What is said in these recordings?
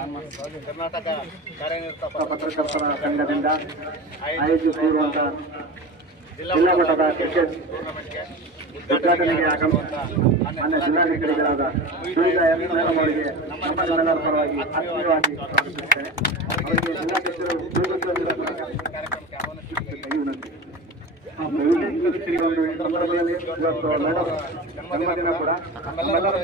ಕರ್ನಾಟಕ ಕಾರ್ಯನಿರತ ಪತ್ರಕರ್ತರ ಸಂಘದಿಂದ ಆಯೋಜಿಸಿರುವಂತಹ ಜಿಲ್ಲಾ ಮಟ್ಟದ ಕ್ರಿಕೆಟ್ ಉದ್ಘಾಟನೆಗೆ ಆಗಮಿಸಿದ ಜಿಲ್ಲಾಧಿಕಾರಿಗಳಾದ ಸುನೀತಾ ಎಂ ಮೇಡಂ ಅವರಿಗೆ ನಮ್ಮೆಲ್ಲರ ಪರವಾಗಿ ಆತ್ಮೀಯವಾಗಿ ಸ್ವಾಗತಿಸುತ್ತೇನೆ. ಅವರಿಗೆ ಜಿಲ್ಲಾಧ್ಯಕ್ಷರು ಸಂದರ್ಭದಲ್ಲಿ ಇವತ್ತು ಮೇಡಮ್ ಜನ್ಮದಿನ ಕೂಡ ನಮ್ಮೆಲ್ಲರ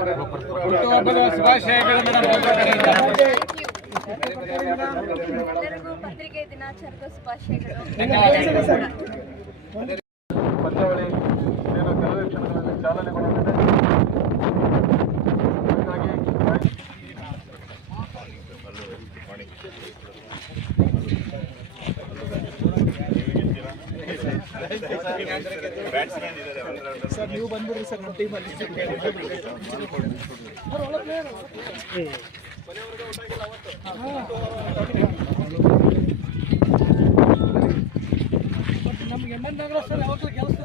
ಎಲ್ಲರಿಗೂ ಪತ್ರಿಕೆ ದಿನಾಚರಣೆದ ಶುಭಾಶಯಗಳು. ಪಂದ್ಯಾವಳಿ ಇನ್ನೇನು ಕೆಲವೇ ಕ್ಷಣಗಳಲ್ಲಿ ಚಾಲನೆಗೊಳ್ಳಲಿದೆ. ಸರ್ ನೀವು ಬಂದ್ಬಿಡ್ರಿ ಸರ್ ನಮ್ಮ ಟೀಮಲ್ಲಿ. ನಮ್ಗೆ ಎಮ್ಮನ್ ನಗರ ಸರ್ ಯಾವಾಗಲೂ ಕೆಲಸ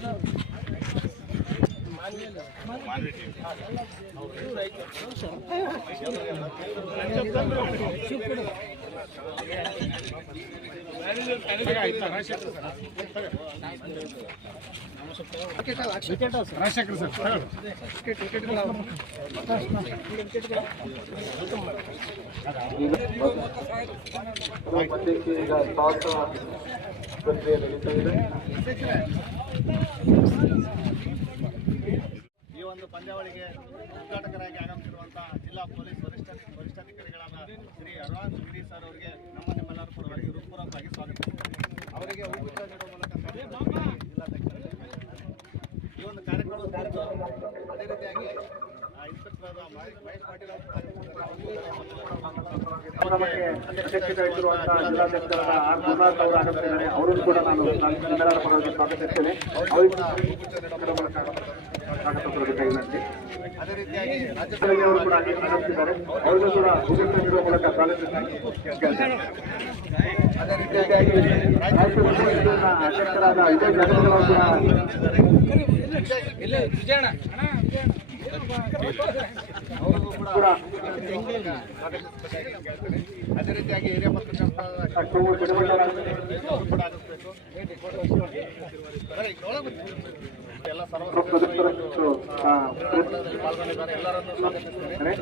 ರಾಜಶೇಖರ್ ಸರ್ ಈಗ ಟಾಸ್ ಪ್ರಕ್ರಿಯೆ ನಡೀತಾ ಇದೆ. ಈ ಒಂದು ಪಂದ್ಯಾವಳಿಗೆ ಉದ್ಘಾಟಕರಾಗಿ ಆಗಮಿಸಿರುವಂತಹ ಜಿಲ್ಲಾ ಪೊಲೀಸ್ ವರಿಷ್ಠಾಧಿಕಾರಿಗಳಾದ ಶ್ರೀ ಅರುಣ್ ಗಿರಿ ಸರ್ ಅವರಿಗೆ ನಿಮ್ಮೆಲ್ಲರ ಪರವಾಗಿ ಹೃತ್ಪೂರ್ವಕವಾಗಿ ಸ್ವಾಗತಿಸುತ್ತೇನೆ. ಅವರಿಗೆ ಹೂಗುಚ್ಛ ನೀಡುವ ಮೂಲಕ ಜಿಲ್ಲಾಧ್ಯಕ್ಷರು ಈ ಒಂದು ಕಾರ್ಯಕ್ರಮದ ಕುರಿತು ಅದೇ ರೀತಿಯಾಗಿ ಇನ್ಸ್ಪೆಕ್ಟರ್ ಮಹೇಶ್ ಪಾಟೀಲ್ ಅಧ್ಯಕ್ಷತೆ ವಹಿಸಿರುವಂತಹ ಜಿಲ್ಲಾಧ್ಯಕ್ಷರಾದ ಆರ್ ಗುರುನಾಥ್ ಅವರು ಆಗಮಿಸಿದ್ದಾರೆ. ಅವರನ್ನು ಕೂಡ ನಾನು ನಿಮ್ಮೆಲ್ಲರ ಪರವಾಗಿ ಸ್ವಾಗತಿಸ್ತೇನೆ. ಅದೇ ರೀತಿಯಾಗಿ ಅವರು ಕೂಡ ಆಗಮಿಸಿದ್ದಾರೆ. ಅವರಿಗೂ ಕೂಡ ಹೂಗುಚ್ಛ ನೀಡುವ ಮೂಲಕ ಸ್ವಾಗತಿಸ್ತೇನೆ. ಅದೇ ರೀತಿಯಾಗಿ ಅಧ್ಯಕ್ಷರಾದ ವಿಜಯ್ ಜಗದೀಶ್ ಅವರು ಕೂಡ ಅದೇ ರೀತಿಯಾಗಿ ಹಿರಿಯ ಪತ್ರಕರ್ತರ ಎಲ್ಲ ಪಾಲ್ಗೊಂಡಿದ್ದಾರೆ. ಎಲ್ಲರನ್ನೂ ಸ್ವಾಗತಿಸುತ್ತೇನೆ.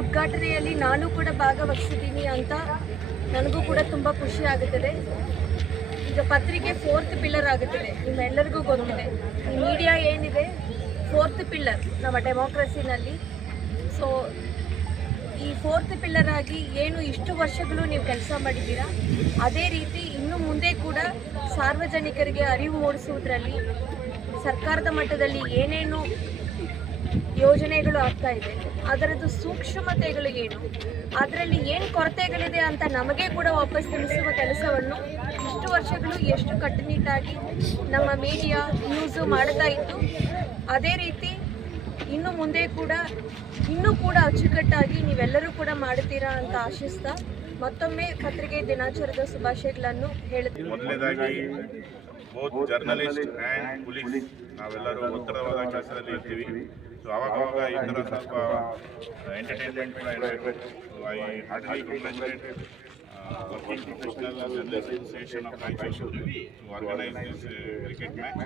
ಉದ್ಘಾಟನೆಯಲ್ಲಿ ನಾನು ಕೂಡ ಭಾಗವಹಿಸಿದ್ದೀನಿ ಅಂತ ನನಗೂ ಕೂಡ ತುಂಬ ಖುಷಿ ಆಗುತ್ತದೆ. ಈಗ ಪತ್ರಿಕೆ 4th ಪಿಲ್ಲರ್ ಆಗುತ್ತದೆ. ನಿಮ್ಮೆಲ್ಲರಿಗೂ ಗೊತ್ತಿದೆ, ಈ ಮೀಡಿಯಾ ಏನಿದೆ 4th ಪಿಲ್ಲರ್ ನಮ್ಮ ಡೆಮೋಕ್ರಸಿನಲ್ಲಿ. ಸೊ ಈ 4th ಪಿಲ್ಲರ್ ಆಗಿ ಏನು ಇಷ್ಟು ವರ್ಷಗಳು ನೀವು ಕೆಲಸ ಮಾಡಿದ್ದೀರಾ, ಅದೇ ರೀತಿ ಇನ್ನು ಮುಂದೆ ಕೂಡ ಸಾರ್ವಜನಿಕರಿಗೆ ಅರಿವು ಮೂಡಿಸುವುದರಲ್ಲಿ ಸರ್ಕಾರದ ಮಟ್ಟದಲ್ಲಿ ಏನೇನು ಯೋಜನೆಗಳು ಆಗ್ತಾ ಇದೆ, ಅದರದ್ದು ಸೂಕ್ಷ್ಮತೆಗಳು ಏನು, ಅದರಲ್ಲಿ ಏನು ಕೊರತೆಗಳಿದೆ ಅಂತ ನಮಗೆ ಕೂಡ ವಾಪಸ್ ತಿಳಿಸುವ ಕೆಲಸವನ್ನು ಇಷ್ಟು ವರ್ಷಗಳು ಎಷ್ಟು ಕಟ್ಟುನಿಟ್ಟಾಗಿ ನಮ್ಮ ಮೀಡಿಯಾ ನ್ಯೂಸು ಮಾಡ್ತಾ ಇತ್ತು, ಅದೇ ರೀತಿ ಇನ್ನು ಮುಂದೆ ಕೂಡ ಇನ್ನೂ ಕೂಡ ಅಚ್ಚುಕಟ್ಟಾಗಿ ನೀವೆಲ್ಲರೂ ಕೂಡ ಮಾಡ್ತೀರಾ ಅಂತ ಆಶಿಸ್ತಾ ಮತ್ತೊಮ್ಮೆ ಪತ್ರಿಕೆ ದಿನಾಚರಣೆದ ಶುಭಾಶಯಗಳನ್ನು ಹೇಳುತ್ತೀನಿ. ಮೊದಲನೇದಾಗಿ ಬೋತ್ ಜರ್ನಲಿಸ್ಟ್ ಆ್ಯಂಡ್ ಪೊಲೀಸ್ ನಾವೆಲ್ಲರೂ ಒತ್ತಡವಾದ ಕೆಲಸದಲ್ಲಿ ಇರ್ತೀವಿ. ಸೊ ಆವಾಗ ಈ ಥರ ಸ್ವಲ್ಪ ಎಂಟರ್ಟೈನ್ಮೆಂಟ್ ಕೂಡ ಇರಬೇಕು. I heartly congratulate working professional journalist association of Raichur to organise this cricket match.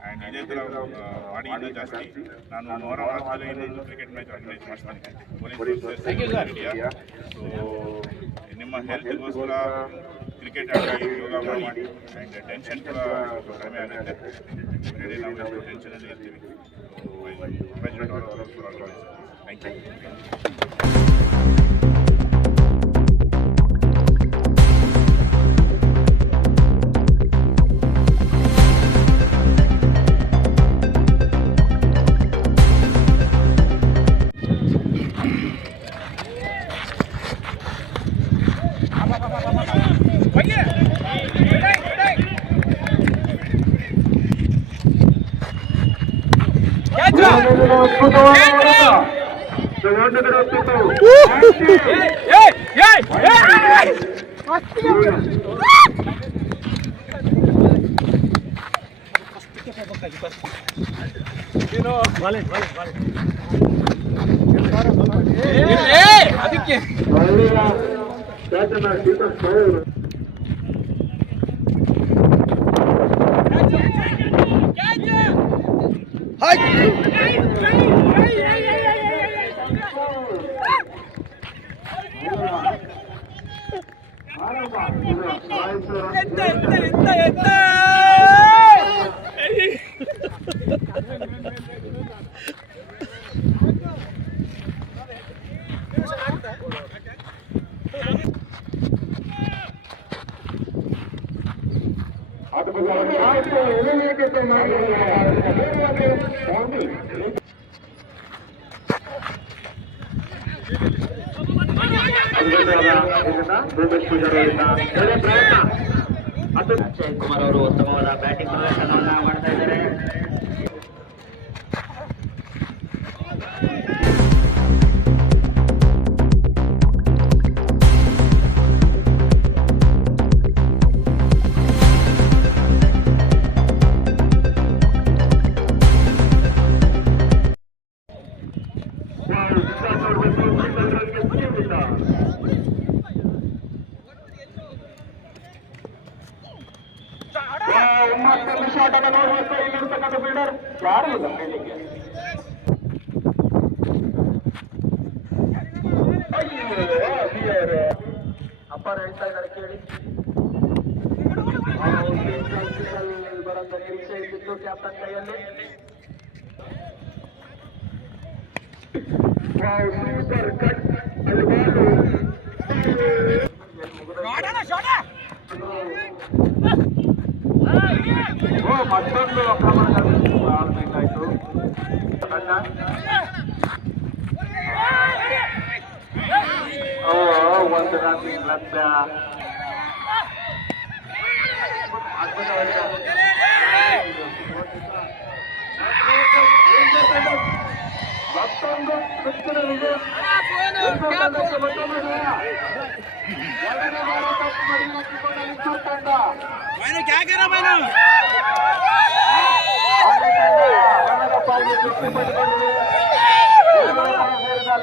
And ಇದೇ ಥರ ಮಾಡಿ ಇನ್ನೂ ಜಾಸ್ತಿ ನಾನು ಮೊಹರಂ ಆದಮೇಲೆ ಇನ್ನೊಂದು ಕ್ರಿಕೆಟ್ ಮ್ಯಾಚ್ ಆರ್ಗನೈಸ್ ಮಾಡ್ತೀನಿ ಪೊಲೀಸ್ ಇಂಡಿಯಾ. ಸೊ ನಿಮ್ಮ ಹೆಲ್ತ್ಗೋಸ್ಕರ ಕ್ರಿಕೆಟ್ ಆಡಿ ಯೋಗ ಮಾಡಿ ಆ್ಯಂಡ್ ಟೆನ್ಷನ್ ಕೂಡ ಸ್ವಲ್ಪ ಕಡಿಮೆ ಆಗುತ್ತೆ. ಡೈಲಿ ನಾವು ಎಷ್ಟು ಟೆನ್ಷನಲ್ಲಿ ಇರ್ತೀವಿ. Thank you. ಅದಕ್ಕೆ ಅಕ್ಷಯ್ ಕುಮಾರ್ ಅವರು ಉತ್ತಮವಾದ ಬ್ಯಾಟಿಂಗ್ ಪ್ರದರ್ಶನವನ್ನ ಮಾಡ್ತಾ ಇದ್ದಾರೆ. ಫೀಲ್ಡರ್ ಯಾರು ಇಲ್ಲ ಹೇಳಲಿಕ್ಕೆ. ಅಪ್ಪರ್ ಹೇಳ್ತಾ ಇದ್ದಾರೆ ಕೇಳಿ. ಬರೋಂಥ ನಿರೀಕ್ಷೆ ಇದ್ದಿತ್ತು ಕ್ಯಾಪ್ಟನ್ ಕೈಯಲ್ಲಿ. ಮತ್ತೊಂದು ಆಕ್ರಮಣಕಾಯಿತು. ಒಂದು ರನ್ ಲಭ್ಯ. ಮತ್ತೊಂದು ಮಿಂಚಿನ ವಿಜಯ. ಎರಡನೇ ಬಾರಿ ಕಪ್ ಮಾಡಿಕೊಂಡಿಕೊಂಡ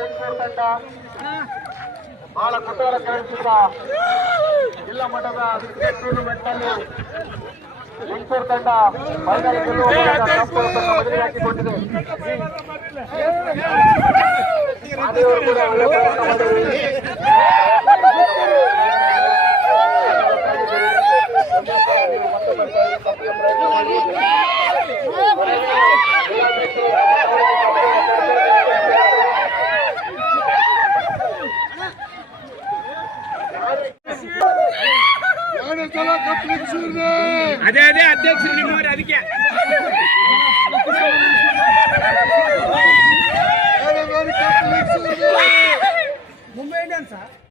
ಲಿಂಚೂರು ತಂಡ. ಬಹಳ ಕುತೂಹಲ ಕಾಣಿಸಿದ ಜಿಲ್ಲಾ ಮಟ್ಟದ ಕ್ರಿಕೆಟ್ ಟೂರ್ನಿಮೆಂಟ್ ನಲ್ಲಿ ಲಿಂಚೂರು ತಂಡ ಫೈನಲ್ ಗೆಲ್ಲುವ ಬದಲಿ ಹಾಕಿಕೊಂಡಿದೆ. ಅದೇ ಅಧ್ಯಕ್ಷರು ನಿಮ್ಮವ್ರೆ ಅದಕ್ಕೆ